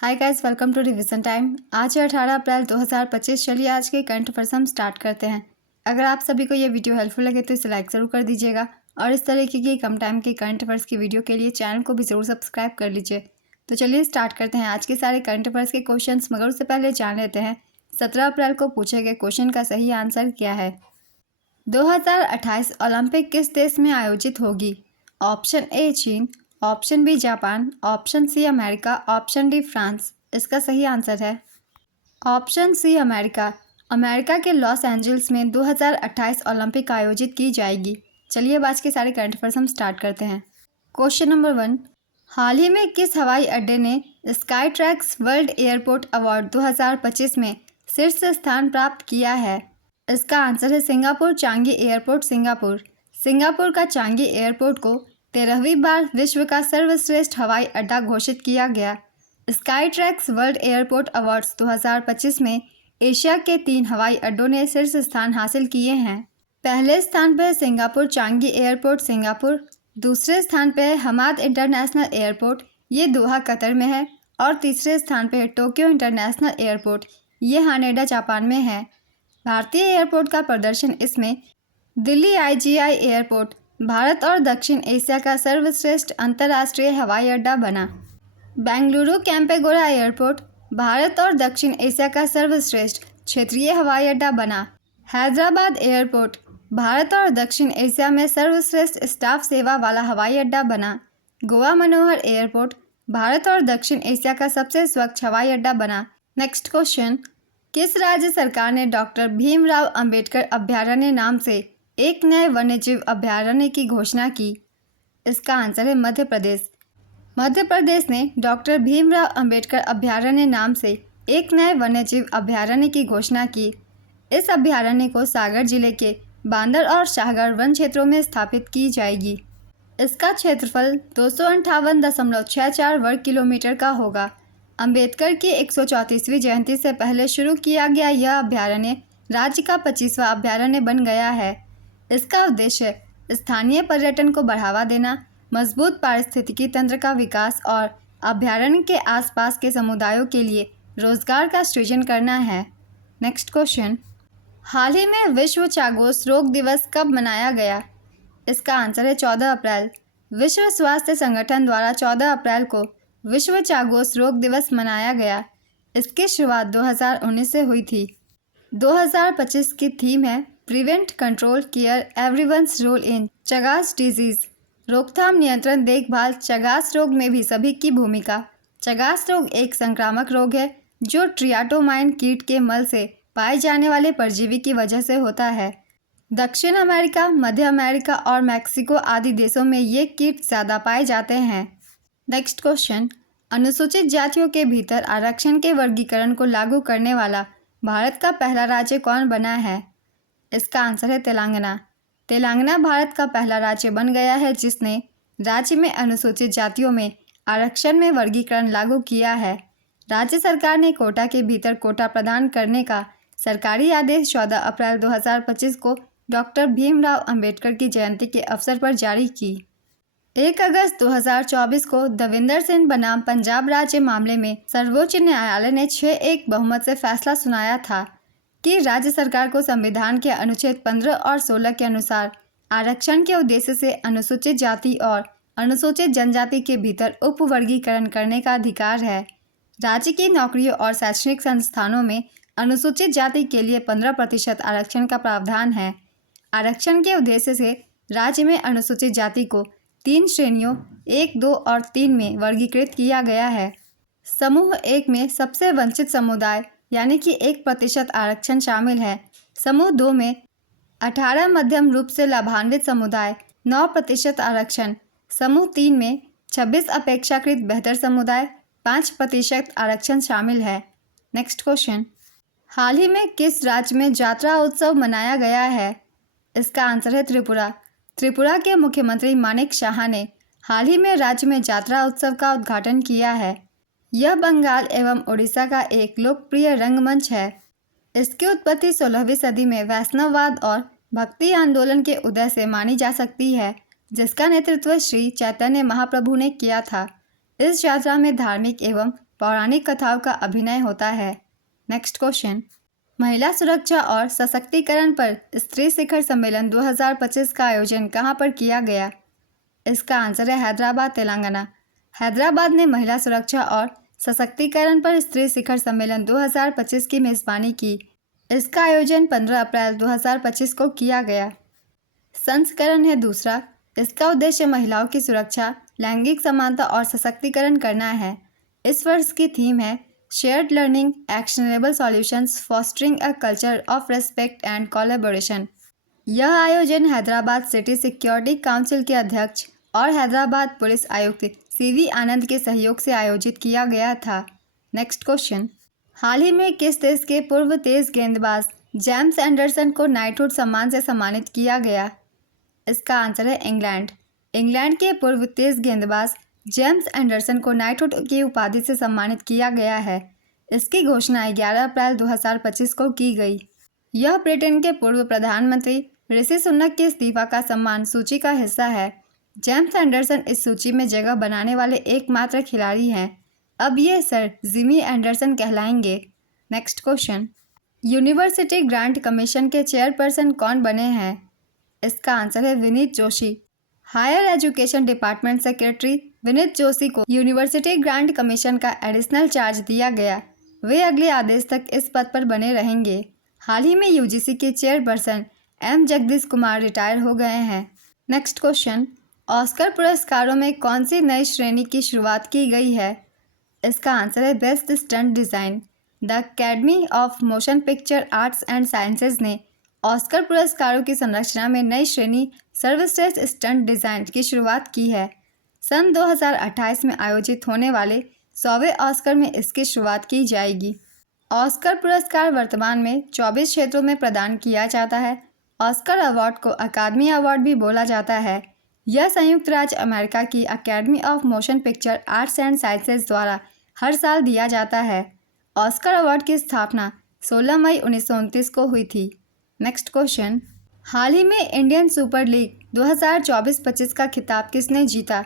Hi guys, welcome to revision time. आज है 18 अप्रैल 2025। चलिए आज के करंट अफेयर्स हम स्टार्ट करते हैं। अगर आप सभी को ये वीडियो हेल्पफुल लगे तो इसे लाइक ज़रूर कर दीजिएगा और इस तरीके की कम टाइम के करंट अफेयर्स की वीडियो के लिए चैनल को भी ज़रूर सब्सक्राइब कर लीजिए। तो चलिए स्टार्ट करते हैं आज के सारे करंट अफेयर्स के क्वेश्चन, मगर उससे पहले जान लेते हैं 17 अप्रैल को पूछे गए क्वेश्चन का सही आंसर क्या है। 2028 ओलंपिक किस देश में आयोजित होगी? ऑप्शन ए चीन, option B Japan, option C America, option D France. इसका सही आंसर है ऑप्शन सी अमेरिका। अमेरिका के लॉस एंजल्स में 2028 ओलंपिक आयोजित की जाएगी। चलिए अब आज के सारे करंट अफेयर्स हम स्टार्ट करते हैं। क्वेश्चन नंबर 1, हाल ही में किस हवाई अड्डे ने sky tracks world airport award 2025 में शीर्ष स्थान प्राप्त किया है? इसका आंसर है Singapore Changi airport, Singapore. Singapore का चांगी एयरपोर्ट को 13वीं बार विश्व का सर्वश्रेष्ठ हवाई अड्डा घोषित किया गया। Sky tracks world airport awards 2025 में एशिया के 3 हवाई अड्डों ने शीर्ष स्थान हासिल किए हैं। पहले स्थान पर सिंगापुर चांगी एयरपोर्ट, सिंगापुर। दूसरे स्थान पर है हमाद इंटरनेशनल एयरपोर्ट, ये दोहा कतर में है। और तीसरे स्थान पर है टोक्यो इंटरनेशनल एयरपोर्ट, ये हानेडा जापान में है। भारतीय एयरपोर्ट का प्रदर्शन इसमें दिल्ली आईजीआई एयरपोर्ट भारत और दक्षिण एशिया का सर्वश्रेष्ठ अंतर्राष्ट्रीय हवाई अड्डा बना। बेंगलुरु कैंपेगौड़ा एयरपोर्ट भारत और दक्षिण एशिया का सर्वश्रेष्ठ क्षेत्रीय हवाई अड्डा बना। हैदराबाद एयरपोर्ट भारत और दक्षिण एशिया में सर्वश्रेष्ठ स्टाफ सेवा वाला हवाई अड्डा बना। गोवा मनोहर एयरपोर्ट भारत और दक्षिण एशिया का सबसे स्वच्छ हवाई अड्डा बना। नेक्स्ट क्वेश्चन, किस राज्य सरकार ने डॉक्टर भीमराव अंबेडकर अभयारण्य नाम से एक नए वन्यजीव अभयारण्य की घोषणा की? इसका आंसर है मध्य प्रदेश। मध्य प्रदेश ने डॉक्टर भीमराव अंबेडकर अभयारण्य नाम से एक नए वन्यजीव अभयारण्य की घोषणा की। इस अभयारण्य को सागर जिले के बांदर और शाहगढ़ वन क्षेत्रों में स्थापित की जाएगी। इसका क्षेत्रफल 258.64 वर्ग किलोमीटर का होगा। अंबेडकर की 134वीं जयंती से पहले शुरू किया गया यह अभयारण्य राज्य का 25वां अभयारण्य बन गया है। इसका उद्देश्य स्थानीय पर्यटन को बढ़ावा देना, मजबूत पारिस्थितिकी तंत्र का विकास और अभयारण्य के आसपास के समुदायों के लिए रोजगार का सृजन करना है। नेक्स्ट क्वेश्चन, हाल ही में विश्व चागोस रोग दिवस कब मनाया गया? इसका आंसर है 14 अप्रैल। विश्व स्वास्थ्य संगठन द्वारा 14 अप्रैल को विश्व चागोस रोग दिवस मनाया गया। इसकी शुरुआत 2019 से हुई थी। 2025 की थीम है prevent, control, care, everyone's role in Chagas disease. रोकथाम, नियंत्रण, देखभाल चगास रोग में भी सभी की भूमिका। चगास रोग एक संक्रामक रोग है जो ट्रियाटोमाइन कीट के मल से पाए जाने वाले परजीवी की वजह से होता है। दक्षिण अमेरिका, मध्य अमेरिका और मैक्सिको आदि देशों में ये कीट ज़्यादा पाए जाते हैं। नेक्स्ट क्वेश्चन, अनुसूचित जातियों के भीतर आरक्षण के वर्गीकरण को लागू करने वाला भारत का पहला राज्य कौन बना है? इसका आंसर है तेलंगाना। तेलंगाना भारत का पहला राज्य बन गया है जिसने राज्य में अनुसूचित जातियों में आरक्षण में वर्गीकरण लागू किया है। राज्य सरकार ने कोटा के भीतर कोटा प्रदान करने का सरकारी आदेश 14 अप्रैल 2025 को डॉक्टर भीमराव अंबेडकर की जयंती के अवसर पर जारी की। 1 अगस्त 2024 को दविंदर सिंह बनाम पंजाब राज्य मामले में सर्वोच्च न्यायालय ने 6-1 बहुमत से फैसला सुनाया था कि राज्य सरकार को संविधान के अनुच्छेद 15 और 16 के अनुसार आरक्षण के उद्देश्य से अनुसूचित जाति और अनुसूचित जनजाति के भीतर उपवर्गीकरण करने का अधिकार है। राज्य की नौकरियों और शैक्षणिक संस्थानों में अनुसूचित जाति के लिए 15% आरक्षण का प्रावधान है। आरक्षण के उद्देश्य से राज्य में अनुसूचित जाति को 3 श्रेणियों 1, 2 और 3 में वर्गीकृत किया गया है। समूह 1 में सबसे वंचित समुदाय यानी कि 1% आरक्षण शामिल है। समूह 2 में 18 मध्यम रूप से लाभान्वित समुदाय 9% आरक्षण। समूह 3 में 26 अपेक्षाकृत बेहतर समुदाय 5% आरक्षण शामिल है। नेक्स्ट क्वेश्चन, हाल ही में किस राज्य में यात्रा उत्सव मनाया गया है? इसका आंसर है त्रिपुरा। त्रिपुरा के मुख्यमंत्री मानिक शाह ने हाल ही में राज्य में यात्रा उत्सव का उद्घाटन किया है। यह बंगाल एवं उड़ीसा का एक लोकप्रिय रंगमंच है। इसकी उत्पत्ति 16वीं सदी में वैष्णववाद और भक्ति आंदोलन के उदय से मानी जा सकती है, जिसका नेतृत्व श्री चैतन्य महाप्रभु ने किया था। इस यात्रा में धार्मिक एवं पौराणिक कथाओं का अभिनय होता है। नेक्स्ट क्वेश्चन, महिला सुरक्षा और सशक्तिकरण पर स्त्री शिखर सम्मेलन 2025 का आयोजन कहाँ पर किया गया? इसका आंसर है हैदराबाद, तेलंगाना। हैदराबाद ने महिला सुरक्षा और सशक्तिकरण पर स्त्री शिखर सम्मेलन 2025 की मेज़बानी की। इसका आयोजन 15 अप्रैल 2025 को किया गया। संस्करण है दूसरा। इसका उद्देश्य महिलाओं की सुरक्षा, लैंगिक समानता और सशक्तिकरण करना है। इस वर्ष की थीम है shared learning, actionable solutions, fostering a culture of respect and collaboration. यह आयोजन हैदराबाद सिटी सिक्योरिटी काउंसिल के अध्यक्ष और हैदराबाद पुलिस आयुक्त सीवी आनंद के सहयोग से आयोजित किया गया था। नेक्स्ट क्वेश्चन, हाल ही में किस देश के पूर्व तेज गेंदबाज जेम्स एंडरसन को नाइटहुड सम्मान से सम्मानित किया गया? इसका आंसर है इंग्लैंड। इंग्लैंड के पूर्व तेज गेंदबाज जेम्स एंडरसन को नाइटहुड की उपाधि से सम्मानित किया गया है। इसकी घोषणा 11 अप्रैल 2025 को की गई। यह ब्रिटेन के पूर्व प्रधानमंत्री ऋषि सुनक के इस्तीफा का सम्मान सूची का हिस्सा है। जेम्स एंडरसन इस सूची में जगह बनाने वाले एकमात्र खिलाड़ी हैं। अब ये सर जिमी एंडरसन कहलाएंगे। Next question, university grant commission के चेयरपर्सन कौन बने हैं? इसका आंसर है Vineet Joshi. Higher education department secretary Vineet Joshi को यूनिवर्सिटी ग्रांट कमीशन का एडिशनल चार्ज दिया गया। वे अगले आदेश तक इस पद पर बने रहेंगे। हाल ही में यूजीसी के chairperson M Jagadish Kumar retire हो गए हैं। नेक्स्ट क्वेश्चन, ऑस्कर पुरस्कारों में कौन सी नई श्रेणी की शुरुआत की गई है? इसका आंसर है best stunt design. The academy of motion picture arts and sciences ने ऑस्कर पुरस्कारों की संरचना में नई श्रेणी सर्वश्रेष्ठ स्टंट डिज़ाइन की शुरुआत की है। सन 2028 में आयोजित होने वाले 100वें ऑस्कर में इसकी शुरुआत की जाएगी। ऑस्कर पुरस्कार वर्तमान में 24 क्षेत्रों में प्रदान किया जाता है। ऑस्कर अवार्ड को अकादमी अवार्ड भी बोला जाता है। यह संयुक्त राज्य अमेरिका की academy of motion picture arts and sciences द्वारा हर साल दिया जाता है। ऑस्कर अवार्ड की स्थापना 16 मई 1929 को हुई थी। नेक्स्ट क्वेश्चन, हाल ही में इंडियन सुपर लीग 2024-25 का खिताब किसने जीता?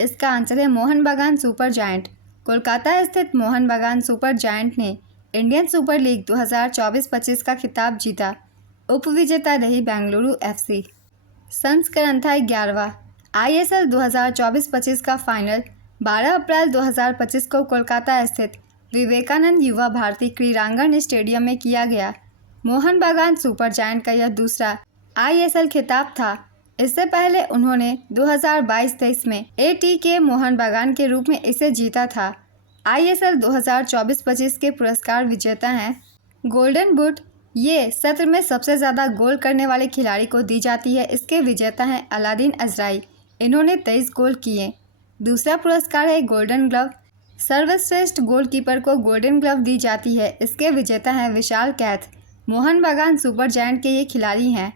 इसका आंसर है मोहन बागान सुपर जायंट। कोलकाता स्थित मोहन बागान सुपर जायंट ने इंडियन सुपर लीग 2024-25 का खिताब जीता। उपविजेता रही बेंगलुरु एफसी। संस्करण था 11वां। आईएसएल 2024-25 का फाइनल 12 अप्रैल 2025 को कोलकाता स्थित विवेकानंद युवा भारती क्रीड़ांगन स्टेडियम में किया गया। मोहन बागान सुपर जायंट का यह दूसरा आईएसएल खिताब था। इससे पहले उन्होंने 2022-23 में एटीके मोहन बागान के रूप में इसे जीता था। आईएसएल 2024-25 के पुरस्कार विजेता हैं गोल्डन बूट, ये सत्र में सबसे ज़्यादा गोल करने वाले खिलाड़ी को दी जाती है। इसके विजेता हैं अलादीन अजराई, इन्होंने 23 गोल किए। दूसरा पुरस्कार है गोल्डन ग्लव, सर्वश्रेष्ठ गोलकीपर को गोल्डन ग्लव दी जाती है। इसके विजेता हैं विशाल कैथ, मोहन बागान सुपर जायंट के ये खिलाड़ी हैं।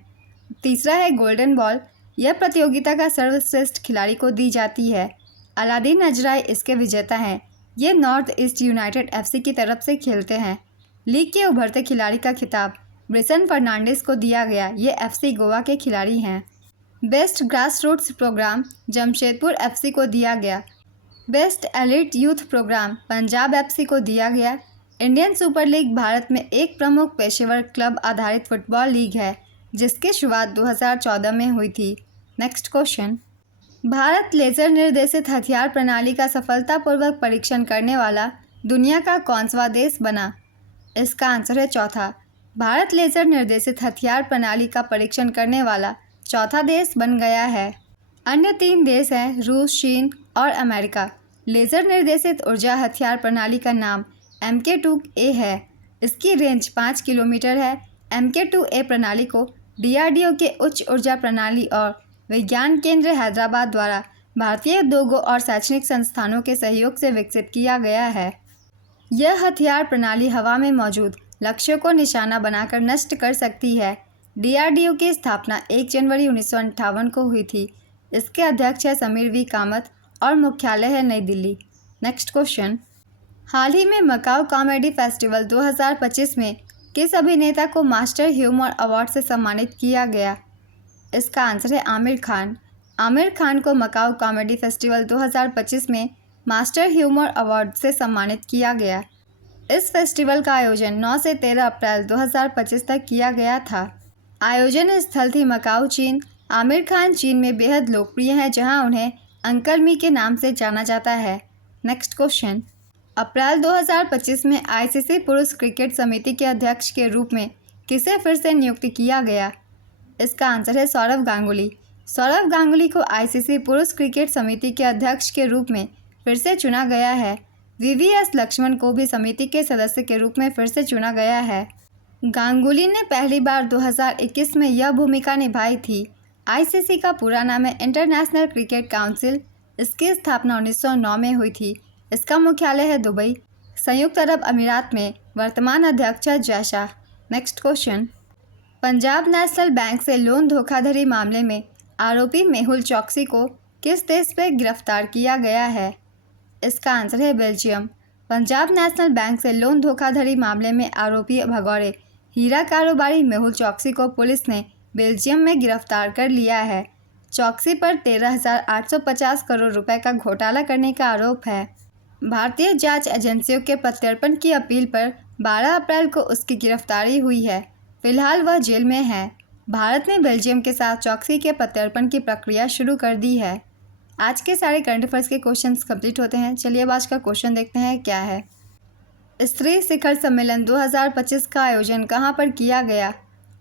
तीसरा है गोल्डन बॉल, यह प्रतियोगिता का सर्वश्रेष्ठ खिलाड़ी को दी जाती है। अलादीन अजराई इसके विजेता हैं। ये नॉर्थ ईस्ट यूनाइटेड एफसी की तरफ से खेलते हैं। लीग के उभरते खिलाड़ी का खिताब ब्रिसन फर्नांडिस को दिया गया। ये एफसी गोवा के खिलाड़ी हैं। Best grassroots programme Jamshedpur FC को दिया गया। Best elite youth programme Punjab FC को दिया गया। इंडियन सुपर लीग भारत में एक प्रमुख पेशेवर क्लब आधारित फुटबॉल लीग है जिसकी शुरुआत 2014 में हुई थी। नेक्स्ट क्वेश्चन, भारत लेज़र निर्देशित हथियार प्रणाली का सफलतापूर्वक परीक्षण करने वाला दुनिया का कौनसा देश बना? इसका आंसर है चौथा। भारत लेज़र निर्देशित हथियार प्रणाली का परीक्षण करने वाला चौथा देश बन गया है। अन्य 3 देश हैं रूस, चीन और अमेरिका। लेज़र निर्देशित ऊर्जा हथियार प्रणाली का नाम MK2A है। इसकी रेंज 5 किलोमीटर है। MK2A प्रणाली को DRDO के उच्च ऊर्जा प्रणाली और विज्ञान केंद्र हैदराबाद द्वारा भारतीय उद्योगों और शैक्षणिक संस्थानों के सहयोग से विकसित किया गया है। यह हथियार प्रणाली हवा में मौजूद लक्ष्यों को निशाना बनाकर नष्ट कर सकती है। DRDO की स्थापना 1 जनवरी 1958 को हुई थी। इसके अध्यक्ष है समीर वी कामत और मुख्यालय है नई दिल्ली। नेक्स्ट क्वेश्चन, हाल ही में मकाऊ कॉमेडी फेस्टिवल 2025 में किस अभिनेता को मास्टर ह्यूमर अवार्ड से सम्मानित किया गया? इसका आंसर है आमिर खान। आमिर खान को मकाऊ कॉमेडी फेस्टिवल 2025 में मास्टर ह्यूमर अवार्ड से सम्मानित किया गया। इस फेस्टिवल का आयोजन 9 से 13 अप्रैल 2025 तक किया गया था। आयोजन स्थल थी मकाऊ, चीन। आमिर खान चीन में बेहद लोकप्रिय हैं, जहां उन्हें अंकल मी के नाम से जाना जाता है। नेक्स्ट क्वेश्चन, अप्रैल 2025 में आईसीसी पुरुष क्रिकेट समिति के अध्यक्ष के रूप में किसे फिर से नियुक्त किया गया? इसका आंसर है सौरव गांगुली। सौरव गांगुली को आईसीसी पुरुष क्रिकेट समिति के अध्यक्ष के रूप में फिर से चुना गया है। वीवीएस लक्ष्मण को भी समिति के सदस्य के रूप में फिर से चुना गया है। गांगुली ने पहली बार 2021 में यह भूमिका निभाई थी। आईसीसी का पूरा नाम है इंटरनेशनल क्रिकेट काउंसिल। इसकी स्थापना 1909 में हुई थी। इसका मुख्यालय है दुबई, संयुक्त अरब अमीरात में। वर्तमान अध्यक्ष है Jay Shah. Next question, Punjab national bank से लोन धोखाधड़ी मामले में आरोपी मेहुल चौकसी को किस देश में गिरफ्तार किया गया है? इसका आंसर है बेल्जियम। पंजाब नेशनल बैंक से लोन धोखाधड़ी मामले में आरोपी भगौड़े हीरा कारोबारी मेहुल चौकसी को पुलिस ने बेल्जियम में गिरफ्तार कर लिया है। चौकसी पर 13,850 करोड़ रुपए का घोटाला करने का आरोप है। भारतीय जांच एजेंसियों के प्रत्यर्पण की अपील पर 12 अप्रैल को उसकी गिरफ्तारी हुई है। फिलहाल वह जेल में है। भारत ने बेल्जियम के साथ चौकसी के प्रत्यर्पण की प्रक्रिया शुरू कर दी है। आज के सारे करंट अफेयर्स के क्वेश्चंस कंप्लीट होते हैं। चलिए अब आज का क्वेश्चन देखते हैं क्या है। स्त्री शिखर सम्मेलन 2025 का आयोजन कहाँ पर किया गया?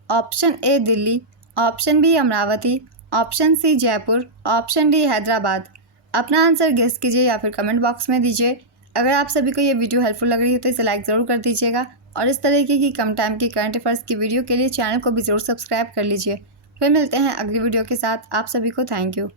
Option A Delhi, option B Amaravati, option C Jaipur, option D Hyderabad. अपना आंसर गेस कीजिए या फिर कमेंट बॉक्स में दीजिए। अगर आप सभी को ये वीडियो हेल्पफुल लग रही है तो इसे लाइक ज़रूर कर दीजिएगा और इस तरीके की कम टाइम की करंट अफेयर्स की वीडियो के लिए चैनल को भी ज़रूर सब्सक्राइब कर लीजिए। फिर मिलते हैं अगली वीडियो के साथ। आप सभी को थैंक यू।